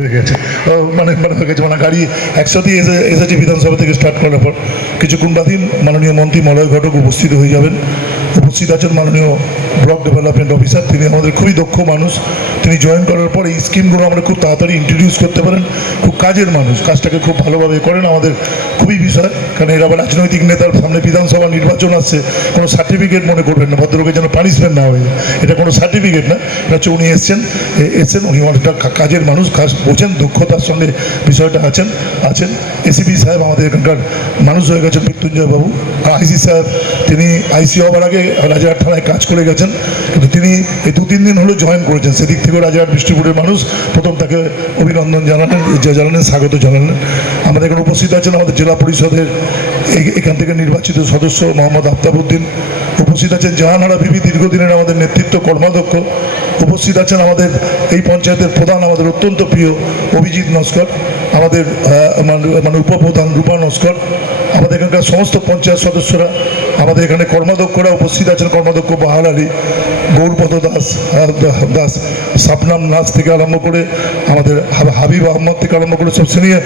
হয়ে গেছে। ও, মানে মানে হয়ে গেছে মানে গাড়ি একসাথেই এসে এসেছে বিধানসভা থেকে স্টার্ট করার পর। কিছুক্ষণ বাদিন মাননীয় মন্ত্রী মলয় ঘটক উপস্থিত হয়ে যাবেন। উপস্থিত আছেন মাননীয় ব্লক ডেভেলপমেন্ট অফিসার। তিনি আমাদের খুবই দক্ষ মানুষ। তিনি জয়েন করার পর এই স্কিমগুলো আমরা খুব তাড়াতাড়ি ইন্ট্রোডিউস করতে পারেন। খুব কাজের মানুষ। কাজটাকে খুব ভালোভাবে করেন। আমাদের খুবই বিষয়। কারণ এরা আবার রাজনৈতিক নেতার সামনে বিধানসভা নির্বাচন আসছে। কোনো সার্টিফিকেট মনে করবেন না। ভদ্রলোকের যেন পানিশমেন্ট না হয়ে এটা কোনো সার্টিফিকেট না। এটা হচ্ছে উনি এসছেন। এসছেন। উনি অনেকটা কাজের মানুষ। কাজ বোঝেন। দক্ষতার সঙ্গে বিষয়টা আছেন। আছেন। এসিপি সাহেব আমাদের এখানকার মানুষ হয়ে গেছেন। মৃত্যুঞ্জয় বাবু আইসি স্যার, তিনি আইসি হবার আগে রাজারহাট থানায় কাজ করে গেছেন, কিন্তু তিনি এই দু তিন দিন হলো জয়েন করেছেন। সেদিক থেকেও রাজারহাট বৃষ্টিপুরের মানুষ প্রথম তাকে অভিনন্দন জানালেন জানালেন, স্বাগত জানালেন। আমাদের এখানে উপস্থিত আছেন আমাদের জেলা পরিষদের এখান থেকে নির্বাচিত সদস্য মোহাম্মদ আফতাবউদ্দিন। উপস্থিত আছেন জাহানারা বিবি, দীর্ঘদিনের আমাদের নেতৃত্ব কর্মাধ্যক্ষ। উপস্থিত আছেন আমাদের এই পঞ্চায়েতের প্রধান, আমাদের অত্যন্ত প্রিয় অভিজিৎ নস্কর। আমাদের মানে উপপ্রধান রূপা নস্কর, আমাদের এখানকার সমস্ত পঞ্চায়েত সদস্যরা, আমাদের এখানে কর্মাধ্যক্ষরা উপস্থিত আছেন, কর্মাধ্যক্ষ বাহার আলী, গৌরপদ দাস দাস সাপনাম নাচ থেকে আরম্ভ করে আমাদের হাবিব আহমদ থেকে আরম্ভ করে সব সিনিয়র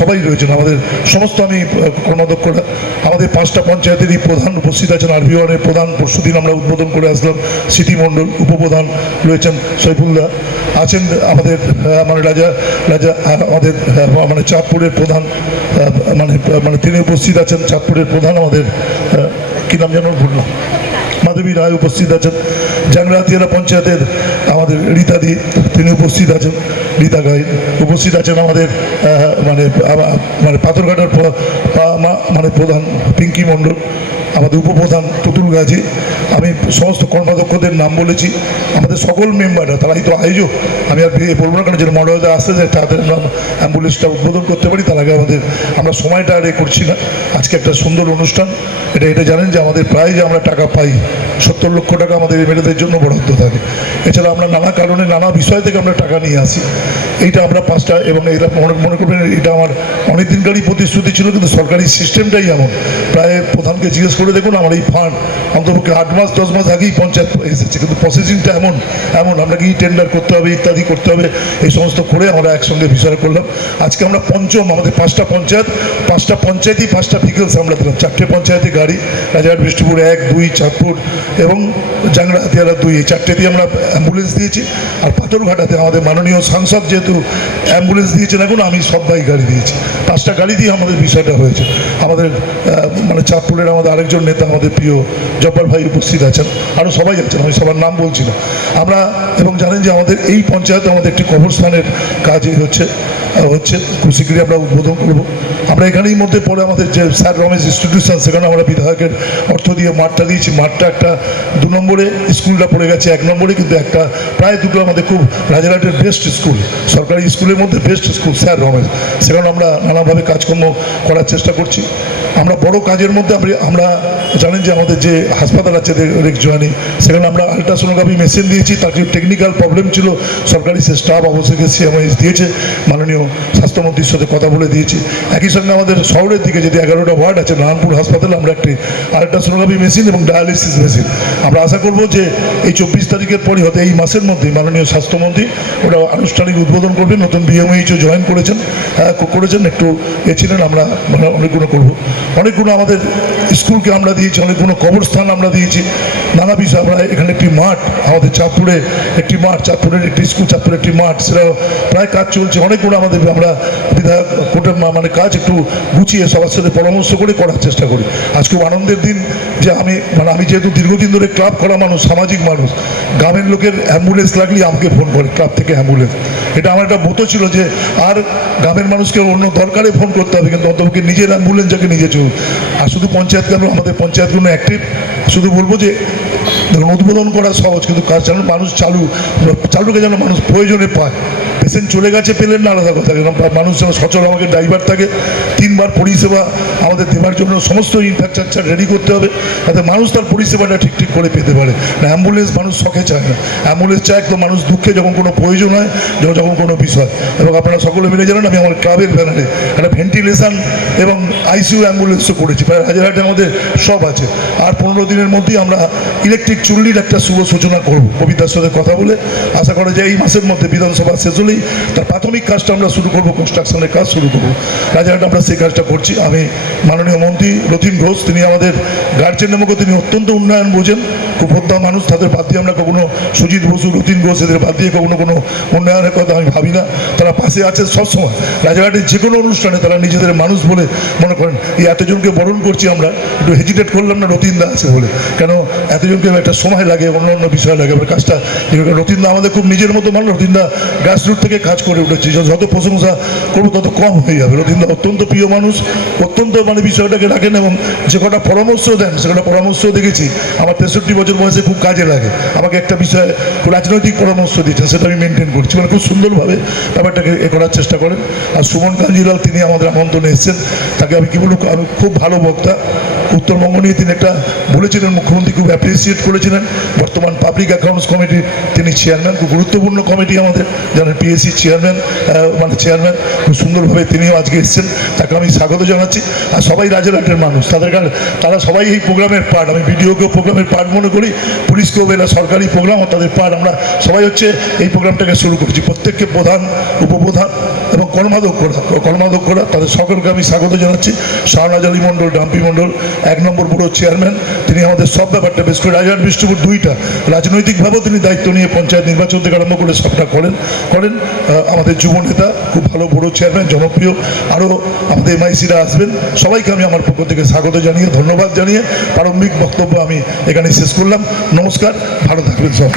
সবাই রয়েছেন, আমাদের সমস্ত আমি কর্মাধ্যক্ষরা, আমাদের পাঁচটা পঞ্চায়েতেরই প্রধান উপস্থিত আছেন ওয়ানের প্রধান, পরশুদিন আমরা উদ্বোধন করে আসলাম, সিটি মণ্ডল উপপ্রধান রয়েছেন সৈফুল্লাহ আছেন আমাদের মানে রাজা রাজা আমাদের মানে চাঁদপুরের প্রধান মানে মানে তিনি উপস্থিত আছেন, চাঁদপুরের প্রধান আমাদের কি নাম যেন ভুললাম মাধবী রায় উপস্থিত আছেন জাংরাতিয়ারা পঞ্চায়েতের আমাদের রীতাদি, তিনি উপস্থিত আছেন, রীতা গাই উপস্থিত আছেন আমাদের মানে মানে পাথরঘাটার মানে প্রধান পিঙ্কি মণ্ডল আমাদের উপপ্রধান তুতুল গাজী, আমি সমস্ত কর্মাধ্যক্ষদের নাম বলেছি, আমাদের সকল মেম্বাররা তারাই তো আয়োজক, আমি আর এ বলব না, কারণ যে মডেলটা আসতে যায় তাদের অ্যাম্বুলেন্সটা উদ্বোধন করতে পারি, তার আগে আমাদের আমরা সময়টা আর করছি না। আজকে একটা সুন্দর অনুষ্ঠান, এটা এটা জানেন যে আমাদের প্রায় যে আমরা টাকা পাই, সত্তর লক্ষ টাকা আমাদের এমএলএদের জন্য বরাদ্দ থাকে। এছাড়া আমরা নানা কারণে নানা বিষয় থেকে আমরা টাকা নিয়ে আসি। এইটা আমরা পাঁচটা এবং এটা মনে মনে করবেন এটা আমার অনেক দিনকারই প্রতিশ্রুতি ছিল, কিন্তু সরকারি সিস্টেমটাই এমন। প্রায় প্রধানকে জিজ্ঞেস করে দেখুন, আমার এই ফান্ড অন্তপক্ষে আট মাস, দশ মাস আগেই পঞ্চায়েত এসেছে, কিন্তু প্রসেসিংটা এমন এমন। আমরা কি টেন্ডার করতে হবে, ইত্যাদি করতে হবে, এই সমস্ত করে আমরা একসঙ্গে বিষয় করলাম। আজকে আমরা পঞ্চম, আমাদের পাঁচটা পঞ্চায়েত, পাঁচটা পঞ্চায়েতই পাঁচটা ভিকেলস আমরা দিলাম। চারটে পঞ্চায়েতে গাড়ি, রাজারহাট বৃষ্টিপুর এক, দুই, চাঁদপুর এবং জাংরা হাতিয়ারা দুই, এই চারটেতে আমরা অ্যাম্বুলেন্স দিয়েছি। আর পাথরঘাটাতে আমাদের মাননীয় সাংসদ যেহেতু অ্যাম্বুলেন্স দিয়েছেন এখন, আমি সবাই গাড়ি দিয়েছি। পাঁচটা গাড়ি দিয়ে আমাদের বিষয়টা হয়েছে। আমাদের মানে চাঁদপুরের আমাদের আরেকজন নেতা, আমাদের প্রিয় জব্বার ভাই উপস্থিত আছেন। আরও সবাই আছেন, আমি সবার নাম বলছি না। আমরা, এবং জানেন যে আমাদের এই পঞ্চায়েতে আমাদের একটি কবরস্থানের কাজই হচ্ছে। হচ্ছে, খুব শীঘ্রই আমরা উদ্বোধন করব। আমরা এখানেই মধ্যে পরে আমাদের যে স্যার রমেশ ইনস্টিটিউশন, সেখানে আমরা বিধায়কের অর্থ দিয়ে মাঠটা দিয়েছি। মাঠটা একটা দু নম্বরে স্কুলটা পড়ে গেছে এক নম্বরে, কিন্তু একটা প্রায় দুটো আমাদের খুব রাজারহাটের বেস্ট স্কুল সরকারি স্কুলের মধ্যে বেস্ট স্কুল স্যার রমেশ। সেখানে আমরা নানাভাবে কাজকর্ম করার চেষ্টা করছি। আমরা বড় কাজের মধ্যে আমরা জানেন যে আমাদের যে হাসপাতাল আছে রেক জোয়ানি সেখানে আমরা আলট্রাসোনোগ্রাফি মেশিন দিয়েছি তার কিছু টেকনিক্যাল প্রবলেম ছিল সরকারি সে স্টাফ অবশ্যই সিএমআইএস দিয়েছে মাননীয় স্বাস্থ্যমন্ত্রীর সাথে কথা বলে দিয়েছি। একই সঙ্গে আমাদের শহরের দিকে যদি এগারোটা ওয়ার্ড আছে নারায়ণপুর হাসপাতালে আমরা একটি আলট্রাসোনোগ্রাফি মেশিন এবং ডায়ালিসিস মেশিন আমরা আশা করব যে এই চব্বিশ তারিখের পরই হয়তো এই মাসের মধ্যেই মাননীয় স্বাস্থ্যমন্ত্রী ওটা আনুষ্ঠানিক উদ্বোধন করবেন নতুন বিএমএইচও জয়েন করেছেন হ্যাঁ, করেছেন একটু এ ছিলেন আমরা অনেকগুলো করব। অনেকগুলো আমাদের স্কুলকে আমরা দিয়েছি, অনেকগুলো কবরস্থান আমরা দিয়েছি। নানা বিষয় আমরা এখানে একটি মাঠ, আমাদের চাঁদপুরে একটি মাঠ, চাঁদপুরের একটি স্কুল, চাঁদপুরের একটি মাঠ সেটা প্রায় কাজ চলছে। অনেকগুলো আমাদের আমরা বিধায়ক কোর্টের মানে কাজ একটু গুছিয়ে সবার সাথে পরামর্শ করে করার চেষ্টা করি। আজকে আনন্দের দিন যে আমি মানে আমি যেহেতু দীর্ঘদিন ধরে ক্লাব করা মানুষ, সামাজিক মানুষ, গ্রামের লোকের অ্যাম্বুলেন্স লাগলেই আমাকে ফোন করে, ক্লাব থেকে অ্যাম্বুলেন্স। এটা আমার একটা মতো ছিল যে আর গ্রামের মানুষকে অন্য দরকারে ফোন করতে হবে, কিন্তু অন্তপক্ষে নিজের অ্যাম্বুলেন্স যাকে নিজে চলুন আর শুধু পঞ্চায়েত কেন আমাদের পঞ্চায়েতগুলো অ্যাক্টিভ শুধু বলব যে উদ্বোধন করা সহজ, কিন্তু কাজ চালু মানুষ চালু চালুকে যেন মানুষ প্রয়োজনে পায়। পেশেন্ট চলে গেছে পেলেন না, আলাদা কথা। কারণ মানুষ যেন সচল আমাকে ড্রাইভার থাকে, তিনবার পরিষেবা আমাদের দেওয়ার জন্য সমস্ত ইনফ্রাস্ট্রাকচার রেডি করতে হবে, যাতে মানুষ তার পরিষেবাটা ঠিক ঠিক করে পেতে পারে। না অ্যাম্বুলেন্স মানুষ শখে চায় না। অ্যাম্বুলেন্স চায় একদম মানুষ দুঃখে যখন কোনো প্রয়োজন হয় যখন কোনো বিষয়। এবং আপনারা সকলে মিলে জানেন, আমি আমার ক্লাবের ব্যানারে একটা ভেন্টিলেশন এবং আইসিইউ অ্যাম্বুলেন্সও করেছি। প্রায় হাজারহাটে আমাদের সব আছে। আর পনেরো দিনের মধ্যেই আমরা ইলেকট্রিক চুল্লির একটা শুভ সূচনা করব। কবিতার সাথে কথা বলে আশা করা যায় এই মাসের মধ্যে বিধানসভা শেষ হলেই তার প্রাথমিক কাজটা আমরা শুরু করব কনস্ট্রাকশনের কাজ শুরু করব। রাজারহাট আমরা সেই কাজটা করছি। আমি মাননীয় মন্ত্রী রথিন ঘোষ, তিনি আমাদের গার্জেন নামকে তিনি অত্যন্ত উন্নয়ন বোঝেন। ভোদ্ধা মানুষ, তাদের বাদ দিয়ে আমরা কখনো সুজিত বসু রতিন ঘোষ, এদের বাদ দিয়ে কখনো কোনো উন্নয়নের কথা আমি ভাবি না। তারা পাশে আছে সবসময়। রাজাঘাটের যে কোনো অনুষ্ঠানে তারা নিজেদের মানুষ বলে মনে করেন, এই এতজনকে বরণ করছি আমরা, একটু হেজিটেট করলাম না রতিন দা আছে বলে। কেন, এতজনকে একটা সময় লাগে, অন্য অন্য বিষয় লাগে আমার কাজটা রতিন দা আমাদের খুব নিজের মতো মানুষ রতিন দা গ্রাসরুট থেকে কাজ করে উঠেছে। যত প্রশংসা করব তত কম হয়ে যাবে। রতিন দা অত্যন্ত প্রিয় মানুষ, অত্যন্ত মানে বিষয়টাকে রাখেন এবং যে কটা পরামর্শ দেন, সে কটা পরামর্শ দেখেছি। আমার তেষট্টি বছর বয়সে খুব কাজে লাগে। আমাকে একটা বিষয়ে রাজনৈতিক পরামর্শ দিচ্ছেন সেটা আমি মেনটেন করছি। মানে খুব সুন্দরভাবে ব্যাপারটাকে এ করার চেষ্টা করেন। আর সুমন কাঞ্জিলাল, তিনি আমাদের আমন্ত্রণে এসেছেন। তাকে আমি কী বলব, খুব ভালো বক্তা। উত্তরবঙ্গ নিয়ে তিনি একটা বলেছিলেন, মুখ্যমন্ত্রী খুব অ্যাপ্রিসিয়েট করেছিলেন। বর্তমান পাবলিক অ্যাকাউন্টস কমিটির তিনি চেয়ারম্যান খুব গুরুত্বপূর্ণ কমিটি আমাদের জানেন পিএসসি চেয়ারম্যান মানে চেয়ারম্যান খুব সুন্দরভাবে তিনিও আজকে এসেছেন, তাকে আমি স্বাগত জানাচ্ছি। আর সবাই রাজারহাটের মানুষ, তাদের কারণে তারা সবাই এই প্রোগ্রামের পার্ট আমি ভিডিওকেও প্রোগ্রামের পার্ট মনে করি, পুলিশকেও এরা সরকারি প্রোগ্রাম তাদের পার্ট আমরা সবাই হচ্ছে এই প্রোগ্রামটাকে শুরু করছি। প্রত্যেককে প্রধান, উপপ্রধান এবং কর্মাধ্যক্ষরা কর্মাধ্যক্ষরা তাদের সকলকে আমি স্বাগত জানাচ্ছি। শাহনাজ আলী মণ্ডল, ডাম্পি মণ্ডল এক নম্বর পুরো চেয়ারম্যান তিনি আমাদের সব ব্যাপারটা বেশ করে রাজার বিষ্ণুপুর দুইটা। রাজনৈতিকভাবেও তিনি দায়িত্ব নিয়ে পঞ্চায়েত নির্বাচন থেকে আরম্ভ করে সবটা করেন। করেন আমাদের যুব নেতা, খুব ভালো বড় চেয়ারম্যান জনপ্রিয়। আরও আমাদের এমআইসিরা আসবেন। সবাইকে আমি আমার পক্ষ থেকে স্বাগত জানিয়ে, ধন্যবাদ জানিয়ে প্রারম্ভিক বক্তব্য আমি এখানে শেষ করলাম। নমস্কার, ভালো থাকবেন সব